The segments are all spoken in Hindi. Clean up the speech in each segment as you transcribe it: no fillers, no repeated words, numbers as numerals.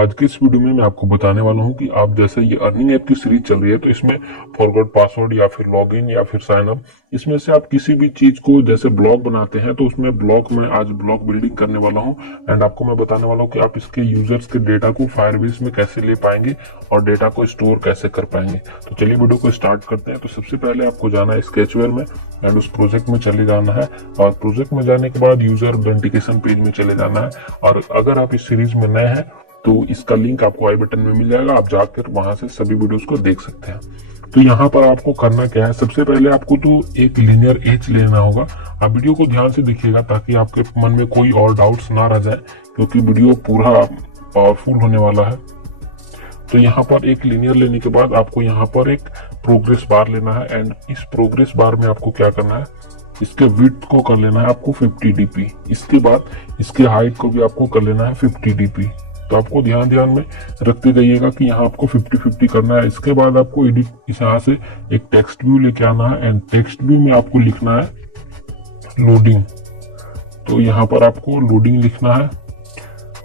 आज की इस वीडियो में मैं आपको बताने वाला हूं कि आप जैसे ये अर्निंग ऐप की सीरीज चल रही है तो इसमें फॉरगॉट पासवर्ड या फिर लॉगिन या फिर साइन अप, इसमें से आप किसी भी चीज को जैसे ब्लॉग बनाते हैं तो उसमें ब्लॉग में आज ब्लॉग बिल्डिंग करने वाला हूं। एंड आपको मैं बताने वाला हूं कि आप इसके यूजर्स के डेटा को फायरबेस में कैसे ले पाएंगे और डेटा को स्टोर कैसे कर पाएंगे। तो चलिए वीडियो को स्टार्ट करते हैं। तो सबसे पहले आपको जाना है स्केचवेयर में एंड उस प्रोजेक्ट में चले जाना है और प्रोजेक्ट में जाने के बाद यूजर ऑथेंटिकेशन पेज में चले जाना है। और अगर आप इस सीरीज में नए हैं तो इसका लिंक आपको आई बटन में मिल जाएगा, आप जाकर वहां से सभी वीडियोस को देख सकते हैं। तो यहाँ पर आपको करना क्या है, सबसे पहले आपको तो एक लीनियर एज लेना होगा। आप वीडियो को ध्यान से देखिएगा ताकि आपके मन में कोई और डाउट्स ना रह जाए, क्योंकि वीडियो पूरा पावरफुल होने वाला है। तो यहाँ पर एक लीनियर लेने के बाद आपको यहाँ पर एक प्रोग्रेस बार लेना है एंड इस प्रोग्रेस बार में आपको क्या करना है, इसके विड्थ को कर लेना है आपको 50 dp। इसके बाद इसके हाइट को भी आपको कर लेना है 50 dp। तो आपको ध्यान में रखते जाइएगा कि यहाँ आपको 50-50 करना है। इसके बाद आपको एडिट इस यहाँ से एक टेक्स्ट व्यू लेके आना है एंड टेक्स्ट व्यू में आपको लिखना है लोडिंग। तो यहाँ पर आपको लोडिंग लिखना है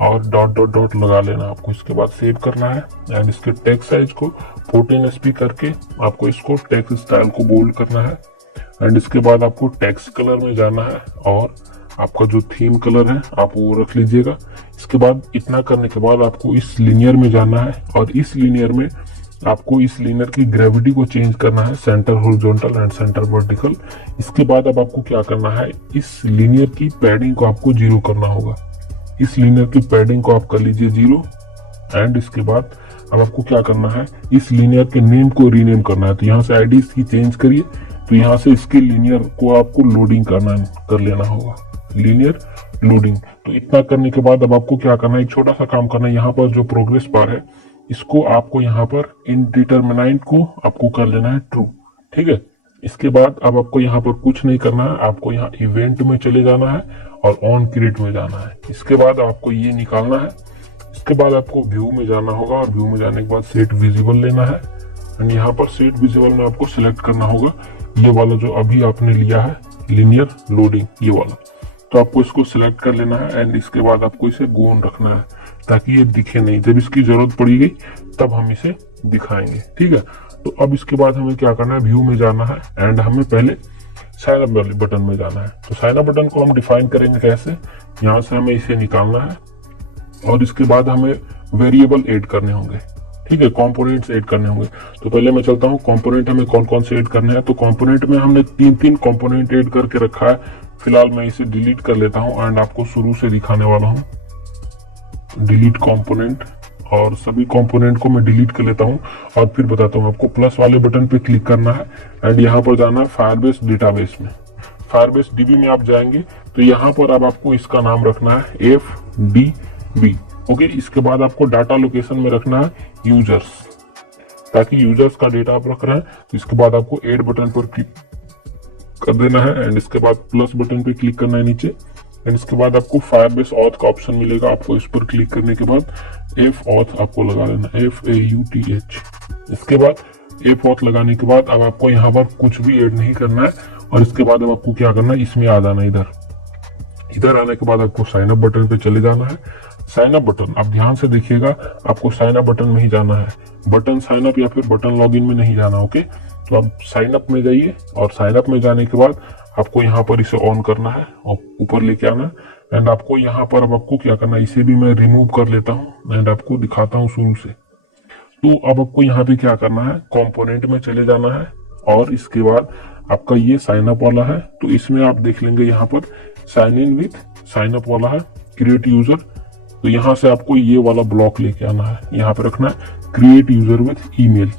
और डॉट डॉट डॉट लगा लेना आपको। इसके बाद सेव करना है एंड इसके टेक्स्ट साइज को 14 sp करके आपको इसको टेक्स्ट स्टाइल को बोल्ड करना है। एंड इसके बाद आपको टेक्स्ट कलर में जाना है और आपका जो थीम कलर है आप वो रख लीजिएगा। इसके बाद इतना करने के बाद आपको इस लीनियर में जाना है और इस लीनियर में आपको इस लीनियर की ग्रेविटी को चेंज करना है, centre horizontal and centre vertical. इसके बाद अब आपको क्या करना है, इस लीनियर की पैडिंग को आपको 0 करना होगा। इस लीनियर की पैडिंग को आप कर लीजिए 0 एंड इसके बाद अब आपको क्या करना है, इस लीनियर के नेम को रीनेम करना है। तो यहाँ से आईडी इसकी चेंज करिए। तो यहाँ से इसके लीनियर को आपको लोडिंग कर लेना होगा, लीनियर लोडिंग। तो इतना करने के बाद अब आपको क्या करना है, एक छोटा सा काम करना है। यहाँ पर जो प्रोग्रेस बार है इसको आपको यहाँ पर इनडिटरमिनेंट को आपको कर लेना है ट्रू, ठीक है। इसके बाद अब आपको यहाँ पर कुछ नहीं करना है, आपको यहाँ इवेंट में चले जाना है और ऑन क्रिएट में जाना है। इसके बाद आपको ये निकालना है। इसके बाद आपको व्यू में जाना होगा और व्यू में जाने के बाद सेट विजिबल लेना है एंड यहाँ पर सेट विजिबल में आपको सिलेक्ट करना होगा ये वाला जो अभी आपने लिया है लीनियर लोडिंग, ये वाला। तो आपको इसको सिलेक्ट कर लेना है एंड इसके बाद आपको इसे गोन रखना है ताकि ये दिखे नहीं। जब इसकी जरूरत पड़ी गई तब हम इसे दिखाएंगे, ठीक है। तो अब इसके बाद हमें क्या करना है, व्यू में जाना है एंड हमें पहले साइन अप वाले बटन में जाना है। तो साइन अप बटन को हम डिफाइन करेंगे कैसे, यहाँ से हमें इसे निकालना है और इसके बाद हमें वेरिएबल ऐड करने होंगे, ठीक है, कंपोनेंट्स ऐड करने होंगे। तो पहले मैं चलता हूँ कंपोनेंट हमें कौन कौन से ऐड करने हैं। तो कंपोनेंट में हमने 3 कंपोनेंट ऐड करके रखा है। फिलहाल मैं इसे डिलीट कर लेता हूँ एंड आपको शुरू से दिखाने वाला हूँ। डिलीट कंपोनेंट, और सभी कंपोनेंट को मैं डिलीट कर लेता हूँ और फिर बताता हूँ आपको। प्लस वाले बटन पे क्लिक करना है एंड यहाँ पर जाना है फायरबेस डेटाबेस में। फायरबेस डीबी में आप जाएंगे तो यहाँ पर अब आपको इसका नाम रखना है FDB, ओके। इसके बाद आपको डाटा लोकेशन में रखना है यूजर्स, ताकि यूजर्स का डेटा आप रख रहे हैं। तो इसके बाद आपको ऐड बटन पर क्लिक कर देना है एंड इसके बाद प्लस बटन पे क्लिक करना है नीचे एंड इसके बाद आपको फायरबेस ऑथ का ऑप्शन मिलेगा। आपको इस पर क्लिक करने के बाद F ऑथ आपको लगा देना, FAUTH। इसके बाद F ऑथ लगाने के बाद अब आपको यहाँ पर कुछ भी ऐड नहीं करना है और इसके बाद अब आपको क्या करना है, इसमें आ जाना है। इधर आने के बाद आपको साइन अप बटन पे चले जाना है। साइन अप बटन आप ध्यान से देखिएगा, आपको साइन अप बटन में ही जाना है, बटन साइन अप या फिर बटन लॉगिन में नहीं जाना, ओके। तो आप साइन अप में जाइए और साइन अप में जाने के बाद आपको यहाँ पर इसे ऑन करना है और ऊपर लेके आना है एंड आपको यहाँ पर अब आपको क्या करना है, इसे भी मैं रिमूव कर लेता हूँ एंड आपको दिखाता हूँ शुरू से। तो अब आपको यहाँ पे क्या करना है, कंपोनेंट में चले जाना है और इसके बाद आपका ये साइन अप वाला है। तो इसमें आप देख लेंगे यहाँ पर sign in with sign up वाला है, क्रिएट यूजर। तो यहाँ से आपको ये वाला ब्लॉक लेके आना है, यहाँ पे रखना है create user with email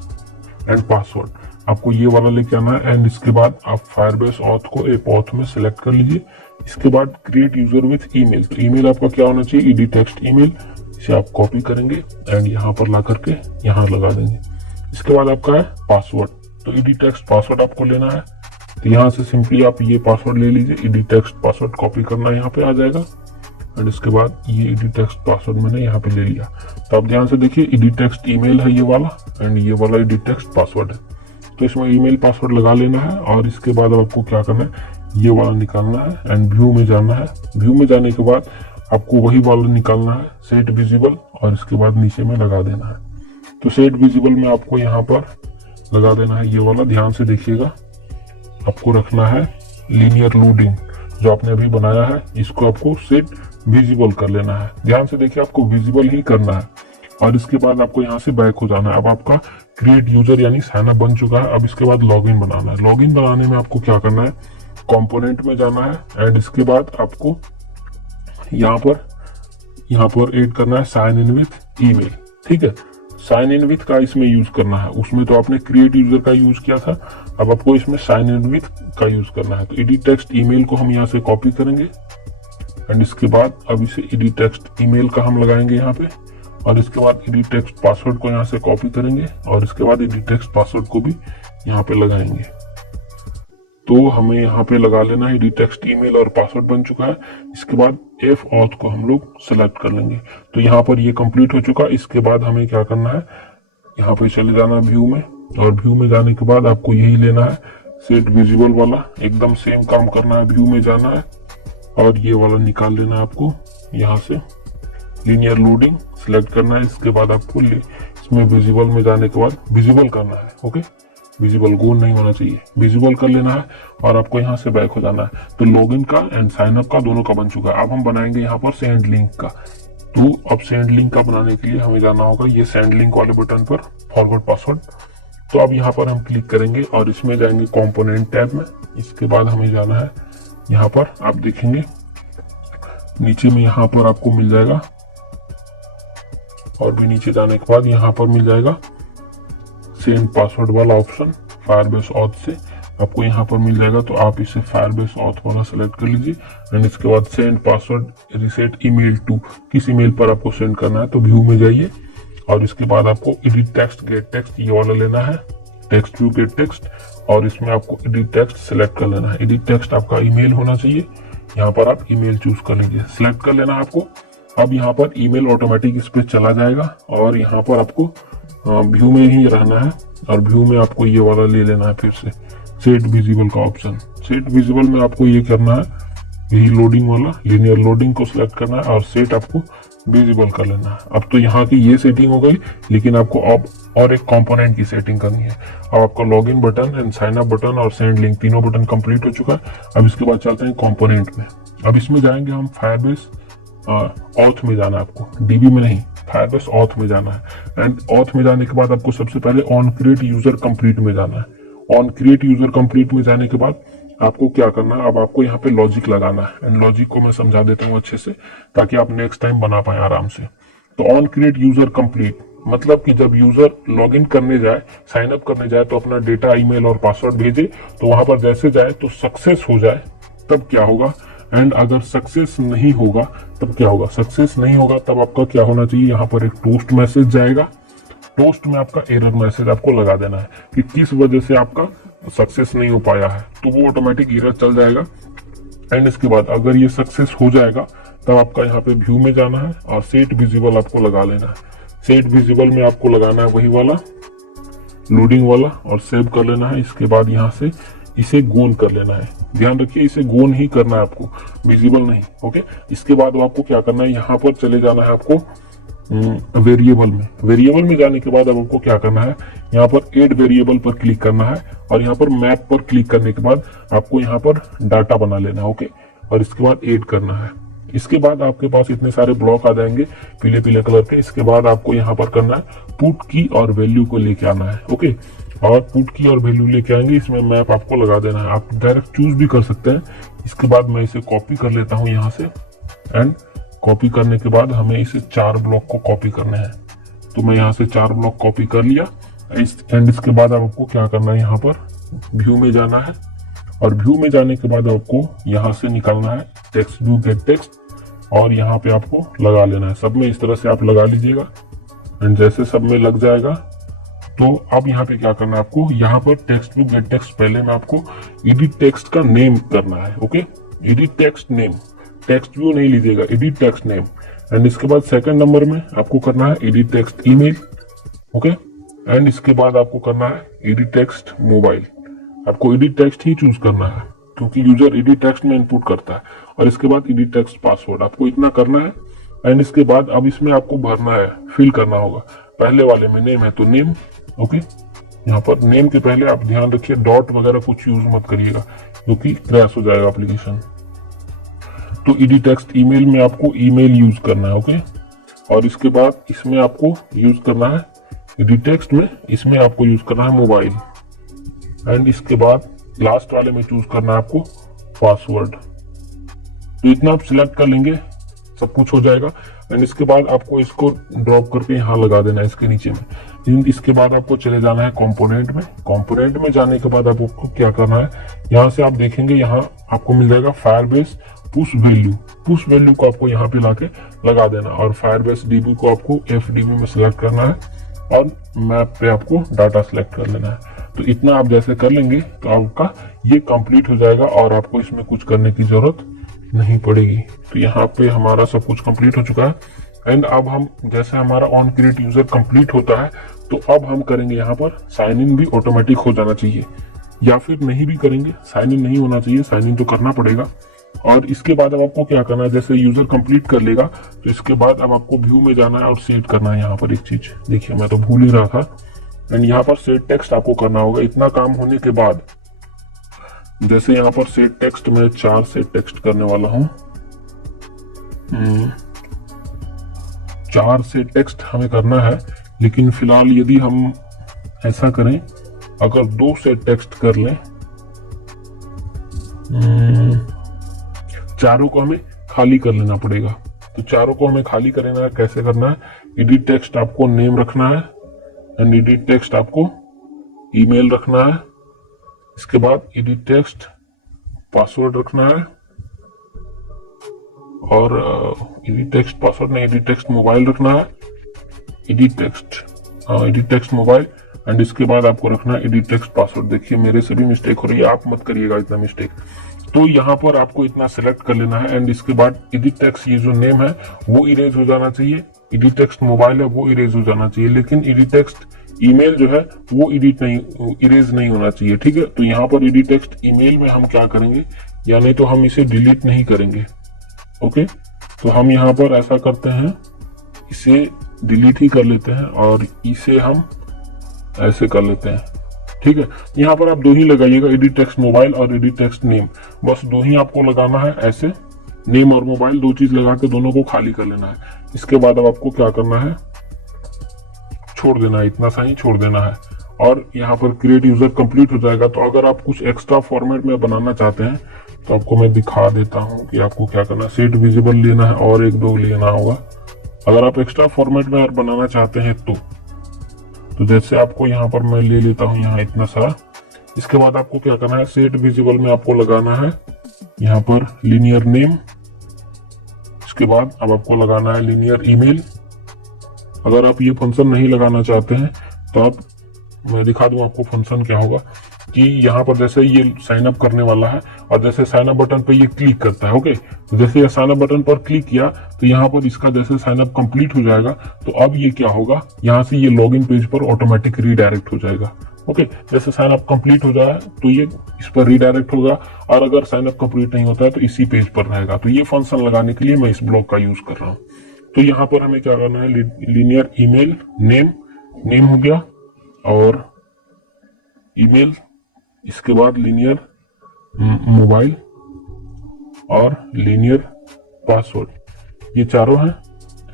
and password. आपको ये वाला लेके आना है एंड इसके बाद आप फायरबेस ऑथ को एक ऑथ में सिलेक्ट कर लीजिए। इसके बाद क्रिएट यूजर विथ ईमेल। तो ईमेल आपका क्या होना चाहिए, ईडी टेक्स्ट ईमेल। इसे आप कॉपी करेंगे एंड यहाँ पर ला करके यहाँ लगा देंगे। इसके बाद आपका है पासवर्ड। तो ईडी टेक्स्ट पासवर्ड आपको लेना है। तो यहाँ से सिंपली आप ये पासवर्ड ले लीजिए, ईडी टेक्स्ट पासवर्ड कॉपी करना यहाँ पे आ जाएगा एंड इसके बाद ये ईडी टेक्स्ट पासवर्ड मैंने यहाँ पे ले लिया। तो आप ध्यान से देखिए, ईडी टेक्स्ट ईमेल है ये वाला एंड ये वाला ईडी टेक्स्ट पासवर्ड है। तो इसमें ईमेल पासवर्ड लगा लेना है और इसके बाद आपको क्या करना है, ये वाला निकालना है एंड व्यू में जाना है। व्यू में जाने के बाद आपको वही वाला निकालना है, सेट विजिबल, और इसके बाद नीचे में लगा देना है। तो सेट विजिबल में आपको यहाँ पर लगा देना है ये वाला, ध्यान से देखिएगा। आपको रखना है लीनियर लोडिंग जो आपने अभी बनाया है, इसको आपको सेट विजिबल कर लेना है। ध्यान से देखिए, आपको विजिबल ही करना है। और इसके बाद आपको यहाँ से बैक हो जाना है। अब आपका क्रिएट यूजर यानी साइन अप बन चुका है। अब इसके बाद लॉगिन बनाना है। लॉगिन बनाने में आपको क्या करना है, कंपोनेंट में जाना है एंड इसके बाद आपको यहाँ पर ऐड करना है साइन इन विथ ईमेल। ठीक है, साइन इन विथ का इसमें यूज करना है। उसमें तो आपने क्रिएट यूजर का यूज किया था, अब आपको इसमें साइन इन विथ का यूज करना है। तो एडिट टेक्स्ट ईमेल को हम यहाँ से कॉपी करेंगे एंड इसके बाद अब इसे एडिट टेक्स्ट ईमेल का हम लगाएंगे यहाँ पे, और इसके बाद एडिट टेक्स्ट पासवर्ड को यहाँ से कॉपी करेंगे और इसके बाद एडिट टेक्स्ट पासवर्ड को भी यहाँ पे लगाएंगे। तो हमें यहाँ पे लगा लेना है एडिट टेक्स्ट ईमेल और पासवर्ड बन चुका है। इसके बाद एफ ऑथ को हम लोग सेलेक्ट कर लेंगे। तो यहाँ पर ये कंप्लीट हो चुका। इसके बाद हमें क्या करना है, यहाँ पे चले जाना व्यू में, और व्यू में जाने के बाद आपको यही लेना है सेट विजिबल वाला, एकदम सेम काम करना है। व्यू में जाना है और ये वाला निकाल लेना है आपको यहाँ से, लीनियर लोडिंग सिलेक्ट करना है। इसके बाद आपको इसमें विजिबल में जाने के बाद विजिबल करना है। ओके, विजिबल गोल नहीं होना चाहिए, विजिबल कर लेना है और आपको यहाँ से बैक हो जाना है। तो लॉगिन का एंड साइन अप का दोनों का बन चुका है। अब हम बनाएंगे यहाँ पर सेंड लिंक का। तो अब सेंड लिंक का बनाने के लिए हमें जाना होगा ये सेंड लिंक वाले बटन पर, फॉरवर्ड पासवर्ड। तो अब यहाँ पर हम क्लिक करेंगे और इसमें जाएंगे कंपोनेंट टैब में। इसके बाद हमें जाना है यहाँ पर, आप देखेंगे नीचे में यहाँ पर आपको मिल जाएगा, और भी नीचे जाने के बाद यहाँ पर मिल जाएगा सेंड पासवर्ड वाला ऑप्शन। फायरबेस ऑथ से आपको यहाँ पर मिल जाएगा, तो आप इसे फायरबेस ऑथ वाला सेलेक्ट कर लीजिए एंड इसके बाद send password reset email to, किस ईमेल पर आपको सेंड करना है। तो व्यू में जाइए और इसके बाद आपको एडिट टेक्स्ट गेट टेक्स्ट ये वाला लेना है, टेक्स्ट व्यू गेट टेक्स्ट, और इसमें आपको एडिट टेक्स्ट सेलेक्ट कर लेना है। एडिट टेक्स्ट आपका ईमेल होना चाहिए, यहाँ पर आप ईमेल चूज कर लीजिए, सिलेक्ट कर लेना है आपको। अब यहाँ पर ईमेल ऑटोमेटिक इस पे चला जाएगा और यहाँ पर आपको व्यू में ही रहना है, और व्यू में आपको ये वाला ले लेना है फिर से सेट विजिबल का ऑप्शन। सेट विजिबल में आपको ये करना है, यही लोडिंग वाला लीनियर लोडिंग को सिलेक्ट करना है और सेट आपको विजिबल कर लेना है। अब तो यहाँ की ये सेटिंग हो गई, लेकिन आपको अब और एक कंपोनेंट की सेटिंग करनी है। अब आपका login button and sign up button और सेंड लिंक तीनों बटन कंप्लीट हो चुका है। अब इसके बाद चलते हैं कंपोनेंट में। अब इसमें जाएंगे हम फायरबेस ऑथ में जाना है आपको, डीबी में नहीं, फायरबेस ऑथ में जाना है। एंड ऑथ में जाने के बाद आपको सबसे पहले ऑन क्रिएट यूजर कंप्लीट में जाना है। ऑन क्रिएट यूजर कंप्लीट में जाने के बाद आपको क्या करना है, अब आपको यहाँ पे लॉजिक लगाना है। एंड लॉजिक को मैं समझा देता हूँ अच्छे से, ताकि आप नेक्स्ट टाइम बना पाए आराम से। तो ऑन क्रिएट यूजर कंप्लीट मतलब कि जब यूजर लॉगिन करने जाए, साइन अप करने जाए, तो अपना डेटा, ईमेल और पासवर्ड भेजे, तो वहां पर जैसे जाए तो सक्सेस हो जाए, तब क्या होगा। एंड अगर सक्सेस नहीं होगा तब क्या होगा, सक्सेस नहीं होगा तब आपका क्या होना चाहिए, यहाँ पर एक टोस्ट मैसेज जाएगा। टोस्ट में आपका एरर मैसेज आपको लगा देना है कि किस वजह से आपका सक्सेस नहीं हो पाया है, तो वो ऑटोमेटिक एरर चल जाएगा। एंड इसके बाद अगर ये सक्सेस हो जाएगा तब आपका यहाँ पे व्यू में जाना है और सेट विजिबल आपको लगा लेना है। सेट विजिबल में आपको लगाना है वही वाला लोडिंग वाला और सेव कर लेना है। इसके बाद यहाँ से इसे गोन कर लेना है, ध्यान रखिए इसे गोन ही करना है आपको, विजिबल नहीं। ओके, इसके बाद आपको क्या करना है, यहाँ पर चले जाना है आपको वेरिएबल में। वेरिएबल में जाने के बाद अब आपको क्या करना है, यहाँ पर एड वेरिएबल पर क्लिक करना है और यहाँ पर मैप पर क्लिक करने के बाद आपको यहाँ पर डाटा बना लेना है। ओके, और इसके बाद एड करना है। इसके बाद आपके पास इतने सारे ब्लॉक आ जाएंगे पीले पीले कलर के। इसके बाद आपको यहाँ पर करना है पुट की और वैल्यू को लेके आना है। ओके, और पुट की और वैल्यू लेके आएंगे, इसमें मैप आपको लगा देना है। आप डायरेक्ट चूज भी कर सकते हैं। इसके बाद मैं इसे कॉपी कर लेता हूँ यहाँ से, एंड कॉपी करने के बाद हमें इसे 4 ब्लॉक को कॉपी करना है। तो मैं यहाँ से 4 ब्लॉक कॉपी कर लिया। एंड इसके बाद आपको क्या करना है, यहाँ पर व्यू में जाना है और व्यू में जाने के बाद आपको यहाँ से निकालना है टेक्स्ट व्यू गेट टेक्स्ट और यहाँ पे आपको लगा लेना है। सब में इस तरह से आप लगा लीजिएगा एंड जैसे सब में लग जाएगा तो अब यहाँ पे क्या करना है आपको, यहाँ पर टेक्स्ट व्यू गेट टेक्स्ट पहले में आपको एडिट टेक्स्ट का नेम करना है। Okay, edit text name, text view नहीं लीजिएगा, एडिट टेक्स्ट नेम। एंड इसके बाद सेकंड नंबर में आपको करना है edit text email. Okay, and इसके बाद आपको करना है एडिट टेक्स्ट मोबाइल। आपको एडिट टेक्स्ट ही चूज करना है। क्योंकि यूजर एडिट टेक्स्ट में इनपुट करता है। और इसके बाद एडिट टेक्स्ट पासवर्ड, आपको इतना करना है। एंड इसके बाद अब इसमें आपको भरना है, फिल करना होगा। पहले वाले में नेम है तो नेम, ओके। यहाँ पर नेम के पहले आप ध्यान रखिए डॉट वगैरह कुछ यूज मत करिएगा क्योंकि क्रैश हो जाएगा एप्लीकेशन। तो एडिट टेक्स्ट ईमेल में आपको ईमेल यूज करना है, ओके। और इसके बाद इसमें आपको यूज करना है एडिट टेक्स्ट में, इसमें आपको यूज करना है मोबाइल। एंड इसके बाद लास्ट वाले में चूज करना है आपको पासवर्ड। तो इतना आप सिलेक्ट कर लेंगे, सब कुछ हो जाएगा। एंड इसके बाद आपको इसको ड्रॉप करके यहाँ लगा देना है इसके नीचे में। इसके बाद आपको चले जाना है कंपोनेंट में। कंपोनेंट में जाने के बाद आपको क्या करना है, यहाँ से आप देखेंगे यहाँ आपको मिल जाएगा Firebase push value. Push value को आपको यहाँ पे लाके लगा देना और फायरबेस डीबी को आपको FDB में सिलेक्ट करना है और मैप पे आपको डाटा सिलेक्ट कर लेना है। तो इतना आप जैसे कर लेंगे तो आपका ये कंप्लीट हो जाएगा और आपको इसमें कुछ करने की जरूरत नहीं पड़ेगी। तो यहाँ पे हमारा सब कुछ कंप्लीट हो चुका है। एंड अब हम जैसे हमारा ऑन क्रिएट यूजर कंप्लीट होता है तो अब हम करेंगे यहाँ पर साइन इन भी ऑटोमेटिक हो जाना चाहिए, या फिर नहीं भी करेंगे, साइन इन नहीं होना चाहिए, साइन इन तो करना पड़ेगा। और इसके बाद अब आपको क्या करना है, जैसे यूजर कंप्लीट कर लेगा तो इसके बाद अब आपको व्यू में जाना है और सेट करना है यहाँ पर एक चीज। देखिए मैं तो भूल ही रहा था। एंड यहाँ पर सेट टेक्स्ट आपको करना होगा। इतना काम होने के बाद जैसे यहाँ पर सेट टेक्स्ट में 4 सेट टेक्स्ट करने वाला हूं। 4 सेट टेक्स्ट हमें करना है, लेकिन फिलहाल यदि हम ऐसा करें, अगर 2 सेट टेक्स्ट कर लें, चारों को हमें खाली कर लेना पड़ेगा। तो चारों को हमें खाली करना है, कैसे करना है, एडिट टेक्स्ट आपको नेम रखना है एंड एडिट टेक्स्ट आपको ईमेल रखना है। इसके बाद एडिट टेक्स्ट पासवर्ड रखना है और एडिट टेक्स्ट पासवर्ड नहीं, एडिट टेक्स्ट मोबाइल रखना है। एडिट टेक्स्ट मोबाइल एंड इसके बाद आपको रखना है एडिट टेक्स्ट पासवर्ड। देखिए मेरे से भी मिस्टेक हो रही है, आप मत करिएगा इतना मिस्टेक। तो यहाँ पर आपको इतना सेलेक्ट कर लेना है। एंड इसके बाद एडिट टेक्स्ट ये जो नेम है वो इरेज हो जाना चाहिए, एडिट टेक्स्ट मोबाइल है वो इरेज हो जाना चाहिए, लेकिन एडिट टेक्स्ट ईमेल जो है वो इरेज नहीं होना चाहिए, ठीक है। तो यहाँ पर एडिट टेक्स्ट ईमेल में हम क्या करेंगे, या नहीं तो हम इसे डिलीट नहीं करेंगे, ओके। तो हम यहाँ पर ऐसा करते हैं, इसे डिलीट ही कर लेते हैं और इसे हम ऐसे कर लेते हैं, ठीक है। यहाँ पर आप 2 ही लगाइएगा, एडिट टेक्स्ट मोबाइल और एडिट टेक्स्ट नेम, बस 2 ही आपको लगाना है। ऐसे नेम और मोबाइल 2 चीज लगा के दोनों को खाली कर लेना है। इसके बाद अब आपको क्या करना है, छोड़ देना है, इतना सा ही छोड़ देना है और यहाँ पर क्रिएट यूजर कंप्लीट हो जाएगा। तो अगर आप कुछ एक्स्ट्रा फॉर्मेट में बनाना चाहते हैं तो आपको मैं दिखा देता हूँ कि आपको क्या करना है। सेट विजिबल लेना है और 1-2 लेना होगा अगर आप एक्स्ट्रा फॉर्मेट में बनाना चाहते हैं तो जैसे आपको यहाँ पर मैं ले लेता हूँ यहाँ इतना सारा। इसके बाद आपको क्या करना है, सेट विजिबल में आपको लगाना है यहाँ पर लीनियर नेम। इसके बाद अब आपको लगाना है लीनियर ईमेल। अगर आप ये फंक्शन नहीं लगाना चाहते हैं तो आप, मैं दिखा दूं आपको फंक्शन क्या होगा कि यहाँ पर जैसे ये साइन अप करने वाला है और जैसे साइन अप बटन पर ये क्लिक करता है, ओके। तो जैसे ये साइन अप बटन पर क्लिक किया तो यहाँ पर इसका जैसे साइन अप कंप्लीट हो जाएगा तो अब ये क्या होगा, यहाँ से ये लॉगिन पेज पर ऑटोमेटिक रीडायरेक्ट हो जाएगा, ओके। जैसे साइन अप कंप्लीट हो जाए तो ये इस पर रीडायरेक्ट होगा और अगर साइन अप कंप्लीट नहीं होता है तो इसी पेज पर रहेगा। तो ये फंक्शन लगाने के लिए मैं इस ब्लॉक का यूज कर रहा हूँ। तो यहाँ पर हमें क्या करना है, लीनियर ईमेल नेम हो गया और ईमेल, इसके बाद लीनियर मोबाइल और लीनियर पासवर्ड, ये चारों हैं।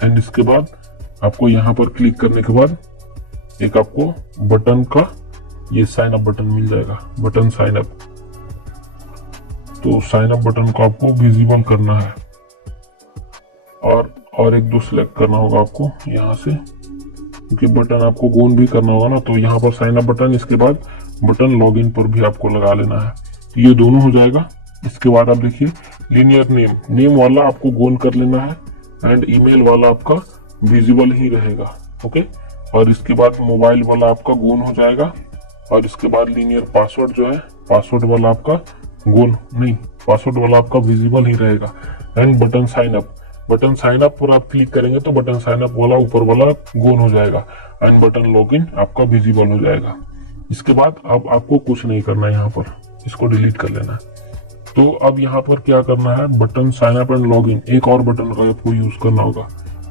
एंड इसके बाद आपको यहाँ पर क्लिक करने के बाद एक आपको बटन का ये साइन अप बटन मिल जाएगा, बटन साइन अप। तो साइन अप बटन को आपको विजिबल करना है और 1-2 सिलेक्ट करना होगा आपको यहाँ से, क्योंकि बटन आपको गोन भी करना होगा ना। तो यहाँ पर साइन अप बटन, इसके बाद बटन लॉगिन पर भी आपको लगा लेना है। तो ये दोनों हो जाएगा। इसके बाद आप देखिए लीनियर नेम वाला आपको गोन कर लेना है एंड ईमेल वाला आपका विजिबल ही रहेगा, ओके। और इसके बाद मोबाइल वाला आपका गोन हो जाएगा और इसके बाद लीनियर पासवर्ड जो है, पासवर्ड वाला आपका गोन नहीं, पासवर्ड वाला आपका विजिबल ही रहेगा। एंड बटन साइन अप पर आप क्लिक करेंगे तो बटन साइन अप वाला ऊपर वाला गोन हो जाएगा एंड बटन लॉगिन आपका विजिबल हो जाएगा। इसके बाद अब आपको कुछ नहीं करना है, यहाँ पर इसको डिलीट कर लेना है। तो अब यहाँ पर क्या करना है, button sign up and log in, एक और बटन का आपको यूज करना होगा।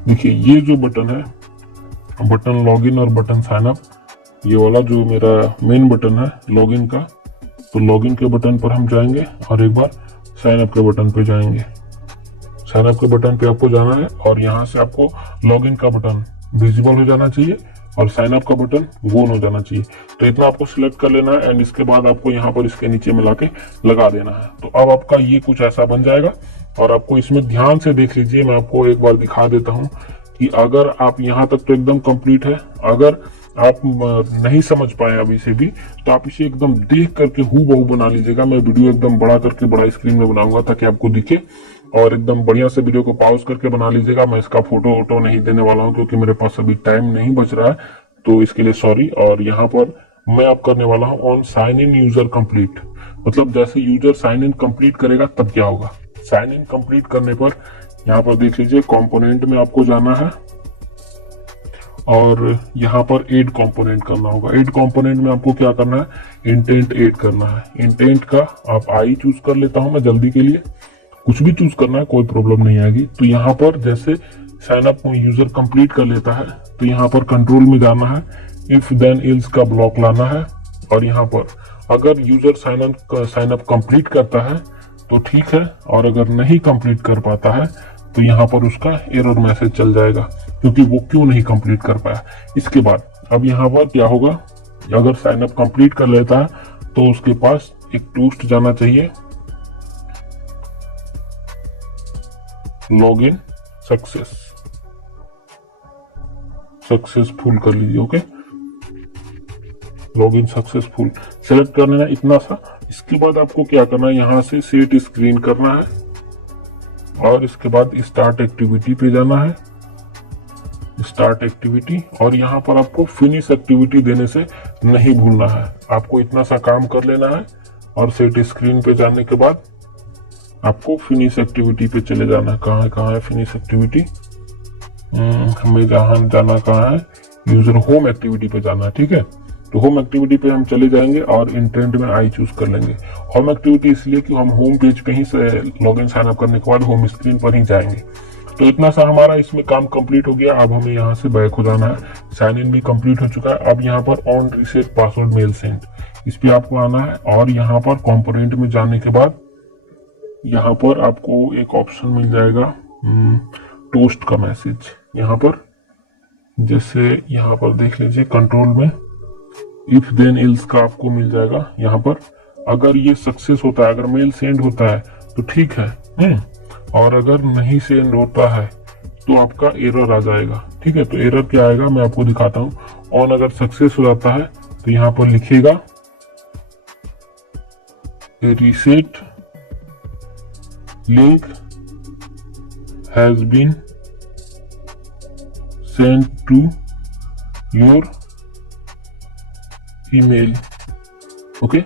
देखिए ये जो बटन है, बटन लॉग इन और बटन साइन अप, ये वाला जो मेरा मेन बटन है लॉग इन का, तो लॉग इन के बटन पर हम जाएंगे और एक बार साइन अप के बटन पे जाएंगे। साइन अप के बटन पे आपको जाना है और यहाँ से आपको लॉग इन का बटन विजिबल हो जाना चाहिए और साइन अप का बटन गोल हो जाना चाहिए। तो इतना आपको सिलेक्ट कर लेना है एंड इसके बाद आपको यहाँ पर इसके नीचे मिला के लगा देना है। तो अब आपका ये कुछ ऐसा बन जाएगा और आपको इसमें ध्यान से देख लीजिए, मैं आपको एक बार दिखा देता हूँ कि अगर आप यहाँ तक तो एकदम कंप्लीट है, अगर आप नहीं समझ पाए अभी से भी तो आप इसे एकदम देख करके हूबहू बना लीजिएगा। मैं वीडियो एकदम बड़ा करके बड़ा स्क्रीन में बनाऊंगा ताकि आपको दिखे और एकदम बढ़िया से वीडियो को पॉज करके बना लीजिएगा। मैं इसका फोटो वोटो नहीं देने वाला हूँ क्योंकि मेरे पास अभी टाइम नहीं बच रहा है, तो इसके लिए सॉरी। और यहाँ पर मैं अब करने वाला हूँ on sign in user complete, मतलब जैसे यूजर साइन इन कंप्लीट करेगा तब क्या होगा। साइन इन कंप्लीट करने पर यहाँ पर देख लीजिए कंपोनेंट में आपको जाना है और यहाँ पर ऐड कंपोनेंट करना होगा। ऐड कंपोनेंट में आपको क्या करना है, इंटेंट ऐड करना है। इंटेंट का आप आई चूज कर लेता हूं मैं जल्दी के लिए, कुछ भी चूज करना है कोई प्रॉब्लम नहीं आएगी। तो यहाँ पर जैसे साइन अप यूजर कंप्लीट कर लेता है तो यहाँ पर कंट्रोल में जाना है, इफ देन एल्स का ब्लॉक लाना है और यहाँ पर अगर यूजर साइन अप कंप्लीट करता है तो ठीक है, और अगर नहीं कंप्लीट कर पाता है तो यहाँ पर उसका एरर मैसेज चल जाएगा क्योंकि वो क्यों नहीं कंप्लीट कर पाया। इसके बाद अब यहाँ पर क्या होगा, अगर साइन अप कंप्लीट कर लेता है तो उसके पास एक टोस्ट जाना चाहिए, लॉग इन सक्सेसफुल कर लीजिए। Okay, log in successful select कर लेना इतना सा। इसके बाद आपको क्या करना है, यहाँ से सेट स्क्रीन करना है और इसके बाद स्टार्ट एक्टिविटी पे जाना है, स्टार्ट एक्टिविटी, और यहाँ पर आपको फिनिश एक्टिविटी देने से नहीं भूलना है। आपको इतना सा काम कर लेना है और सेट स्क्रीन पे जाने के बाद आपको फिनिश एक्टिविटी पे चले जाना है। कहाँ है फिनिश एक्टिविटी, हमें जहाँ जाना कहाँ है, यूजर होम एक्टिविटी पे जाना है। ठीक है, तो होम एक्टिविटी पे हम चले जाएंगे और इंटेंट में आई चूज कर लेंगे। होम एक्टिविटी इसलिए कि हम होम पेज पे ही से लॉग इन साइन अप करने के बाद होम स्क्रीन पर ही जाएंगे। तो इतना सा हमारा इसमें काम कंप्लीट हो गया। अब हमें यहाँ से बैक हो जाना है। साइन इन भी कंप्लीट हो चुका है। अब यहाँ पर on reset password mail send, इस पे आपको आना है और यहाँ पर कंपोनेंट में जाने के बाद यहाँ पर आपको एक ऑप्शन मिल जाएगा टोस्ट का मैसेज। यहाँ पर जैसे यहाँ पर देख लीजिए कंट्रोल में इफ देन एल्स का आपको मिल जाएगा। यहाँ पर अगर ये सक्सेस होता है, अगर मेल सेंड होता है तो ठीक है, और अगर नहीं सेंड होता है तो आपका एरर आ जाएगा। ठीक है, तो एरर क्या आएगा मैं आपको दिखाता हूँ। ऑन अगर सक्सेस हो जाता है तो यहाँ पर लिखेगा reset link has been send to your email. Okay,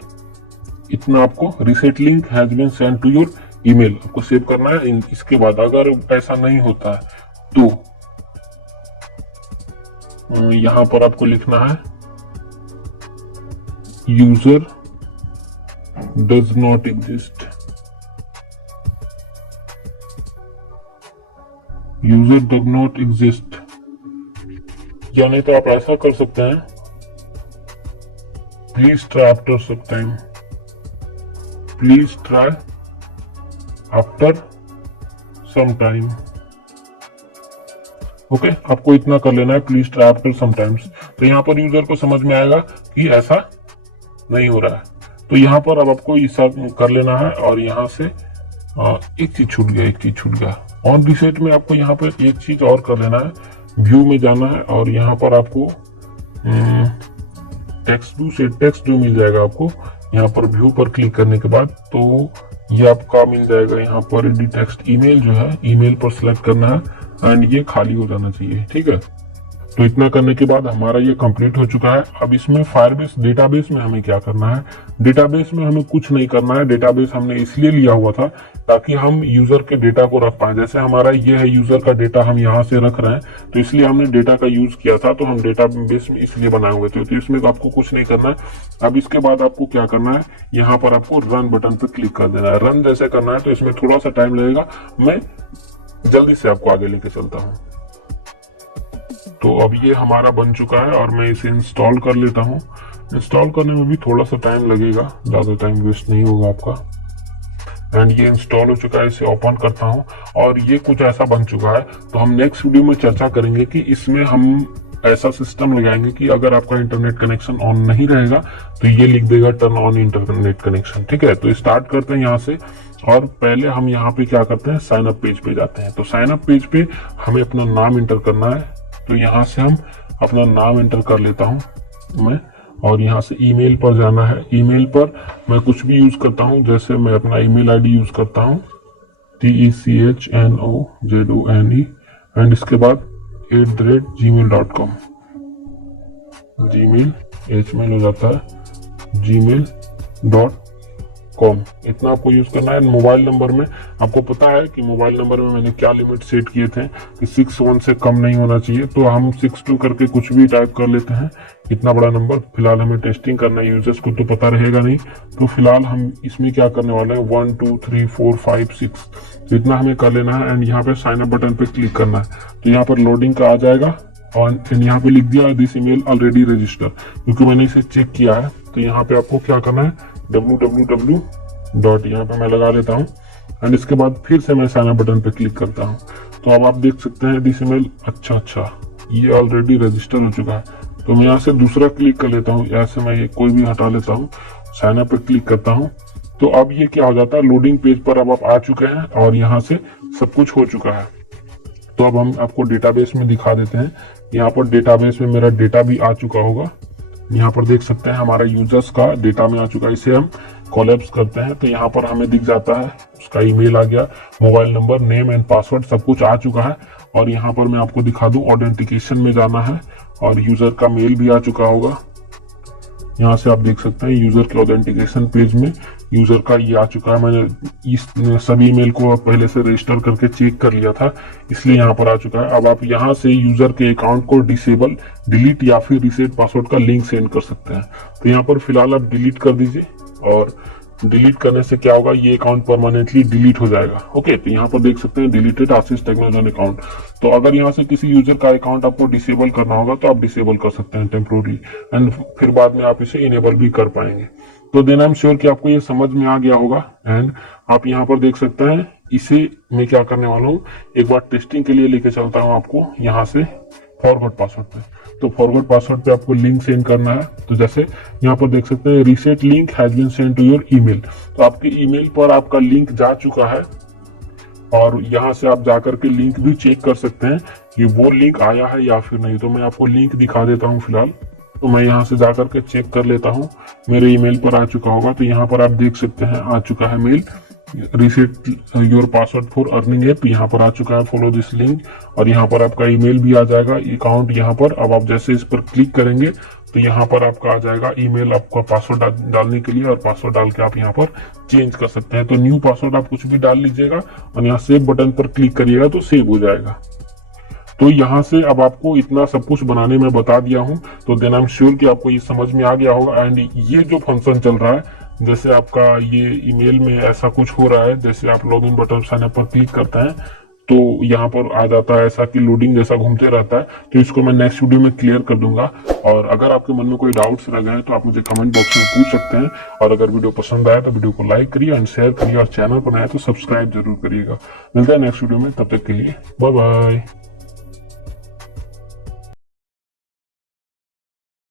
इतना आपको reset link has been send to your email आपको सेव करना है। इसके बाद अगर ऐसा नहीं होता है तो यहां पर आपको लिखना है user does not exist, user does not exist. या नहीं तो आप ऐसा कर सकते हैं, please try after some time, please try after some time. Okay, आपको इतना कर लेना है, please try after some times. तो यहाँ पर यूजर को समझ में आएगा कि ऐसा नहीं हो रहा है। तो यहाँ पर अब आपको ये सब कर लेना है और यहाँ से एक चीज छूट गया। ऑन रीसेट में आपको यहाँ पर एक चीज और कर लेना है, व्यू में जाना है और यहाँ पर आपको टेक्स्ट जो मिल जाएगा आपको यहाँ पर व्यू पर क्लिक करने के बाद, तो ये आपका मिल जाएगा यहाँ पर एडिट टेक्स्ट ईमेल जो है, ईमेल पर सिलेक्ट करना है एंड ये खाली हो जाना चाहिए। ठीक है, तो इतना करने के बाद हमारा ये कंप्लीट हो चुका है। अब इसमें फायरबेस डेटाबेस में हमें क्या करना है, डेटाबेस में हमें कुछ नहीं करना है। डेटाबेस हमने इसलिए लिया हुआ था ताकि हम यूजर के डेटा को रख पाए। जैसे हमारा ये है यूजर का डेटा, हम यहाँ से रख रहे हैं, तो इसलिए हमने डेटा का यूज किया था, तो हम डेटाबेस में इसलिए बनाए हुए थे। तो इसमें आपको कुछ नहीं करना है। अब इसके बाद आपको क्या करना है, यहाँ पर आपको रन बटन पर क्लिक कर देना है। रन जैसे करना है तो इसमें थोड़ा सा टाइम लगेगा, मैं जल्दी से आपको आगे लेके चलता हूँ। तो अब ये हमारा बन चुका है और मैं इसे इंस्टॉल कर लेता हूँ। इंस्टॉल करने में भी थोड़ा सा टाइम लगेगा, ज्यादा टाइम वेस्ट नहीं होगा आपका। एंड ये इंस्टॉल हो चुका है, इसे ओपन करता हूँ और ये कुछ ऐसा बन चुका है। तो हम नेक्स्ट वीडियो में चर्चा करेंगे कि इसमें हम ऐसा सिस्टम लगाएंगे कि अगर आपका इंटरनेट कनेक्शन ऑन नहीं रहेगा तो ये लिख देगा टर्न ऑन इंटरनेट कनेक्शन। ठीक है, तो स्टार्ट करते हैं यहाँ से। और पहले हम यहाँ पे क्या करते हैं, साइन अप पेज पे जाते हैं। तो साइन अप पेज पे हमें अपना नाम इंटर करना है। तो यहाँ से हम अपना नाम एंटर कर लेता हूँ मैं, और यहाँ से ईमेल पर जाना है। ईमेल पर मैं कुछ भी यूज करता हूँ, जैसे मैं अपना ईमेल आईडी यूज करता हूँ TECHNOZONE एंड इसके बाद @gmail.com। जीमेल HMail हो जाता है gmail.com। इतना आपको यूज करना है। मोबाइल नंबर में आपको पता है कि मोबाइल नंबर में मैंने क्या लिमिट सेट किए थे कि 61 से कम नहीं होना चाहिए, तो हम 62 करके कुछ भी टाइप कर लेते हैं। इतना बड़ा नंबर, फिलहाल हमें टेस्टिंग करना है, यूजर्स को तो पता रहेगा नहीं। तो फिलहाल हम इसमें क्या करने वाले हैं, 1 2 3 4 5 6, तो इतना हमें कर लेना है। एंड यहाँ पे साइन अप बटन पे क्लिक करना है। तो यहाँ पर लोडिंग का आ जाएगा और यहाँ पे लिख दिया दिस ईमेल ऑलरेडी रजिस्टर, क्योंकि मैंने इसे चेक किया है। तो यहाँ पे आपको क्या करना है, www. यहाँ पे मैं लगा लेता हूँ एंड इसके बाद फिर से मैं साइन अप बटन पे क्लिक करता हूँ। तो अब आप देख सकते हैं दिस ईमेल, अच्छा ये ऑलरेडी रजिस्टर हो चुका है। तो मैं यहाँ से दूसरा क्लिक कर लेता हूँ, यहाँ से मैं ये कोई भी हटा लेता हूँ, साइन अप पे क्लिक करता हूँ। तो अब ये क्या हो जाता है, लोडिंग पेज पर अब आप आ चुके हैं और यहाँ से सब कुछ हो चुका है। तो अब हम आपको डेटाबेस में दिखा देते हैं। यहाँ पर डेटाबेस में मेरा डेटा भी आ चुका होगा, यहाँ पर देख सकते हैं हमारा यूजर्स का डेटा में आ चुका है। इसे हम कोलैप्स करते हैं तो यहाँ पर हमें दिख जाता है, उसका ईमेल आ गया, mobile number, name and password सब कुछ आ चुका है। और यहाँ पर मैं आपको दिखा दूं, ऑथेंटिकेशन में जाना है और यूजर का मेल भी आ चुका होगा। यहाँ से आप देख सकते हैं यूजर के ऑथेंटिकेशन पेज में यूजर का ये आ चुका है। मैंने इस सभी ईमेल को पहले से रजिस्टर करके चेक कर लिया था, इसलिए यहाँ पर आ चुका है। अब आप यहाँ से यूजर के अकाउंट को डिसेबल, डिलीट या फिर रीसेट पासवर्ड का लिंक सेंड कर सकते हैं। तो यहाँ पर फिलहाल आप डिलीट कर दीजिए और डिलीट करने से क्या होगा, ये अकाउंट परमानेंटली डिलीट हो जाएगा। ओके, तो यहाँ पर देख सकते हैं डिलीटेड आशीष टेक्नोलॉजी अकाउंट। तो अगर यहाँ से किसी यूजर का अकाउंट आपको डिसेबल करना होगा तो आप डिसेबल कर सकते हैं टेम्पोररी, एंड फिर बाद में आप इसे इनेबल भी कर पाएंगे। तो देन आई एम श्योर कि आपको ये समझ में आ गया होगा। एंड आप यहाँ पर देख सकते हैं, इसे मैं क्या करने वाला हूँ, एक बार टेस्टिंग के लिए लेके चलता हूँ आपको यहाँ से फॉरवर्ड पासवर्ड पे। तो फॉरवर्ड पासवर्ड पे आपको लिंक सेंड करना है। तो जैसे यहाँ पर देख सकते हैं, reset link has been send to your email. तो आपके ईमेल पर आपका लिंक जा चुका है और यहाँ से आप जाकर के लिंक भी चेक कर सकते हैं कि वो लिंक आया है या फिर नहीं। तो मैं आपको लिंक दिखा देता हूँ फिलहाल। तो मैं यहाँ से जाकर के चेक कर लेता हूँ, मेरे ईमेल पर आ चुका होगा। तो यहाँ पर आप देख सकते हैं आ चुका है mail, reset your password for earning app, यहाँ पर आ चुका है, फॉलो दिस लिंक। और यहाँ पर आपका ईमेल भी आ जाएगा, अकाउंट यहाँ पर। अब आप जैसे इस पर क्लिक करेंगे तो यहाँ पर आपका आ जाएगा ईमेल, आपका पासवर्ड डालने के लिए, और पासवर्ड डाल के आप यहाँ पर चेंज कर सकते हैं। तो न्यू पासवर्ड आप कुछ भी डाल लीजिएगा और यहाँ सेव बटन पर क्लिक करिएगा तो सेव हो जाएगा। तो यहाँ से अब आपको इतना सब कुछ बनाने में बता दिया हूँ। तो देन आई एम श्योर कि आपको ये समझ में आ गया होगा। एंड ये जो फंक्शन चल रहा है, जैसे आपका ये ईमेल में ऐसा कुछ हो रहा है, जैसे आप लॉगिन बटन साइन अप पर क्लिक करते हैं तो यहाँ पर आ जाता है ऐसा कि लोडिंग जैसा घूमते रहता है। तो इसको मैं नेक्स्ट वीडियो में क्लियर कर दूंगा। और अगर आपके मन में कोई डाउट्स रह गए तो आप मुझे कमेंट बॉक्स में पूछ सकते हैं। और अगर वीडियो पसंद आया तो वीडियो को लाइक करिए एंड शेयर करिए, और चैनल पर नया तो सब्सक्राइब जरूर करिएगा। मिलता है नेक्स्ट वीडियो में, तब तक के लिए बाय बाय।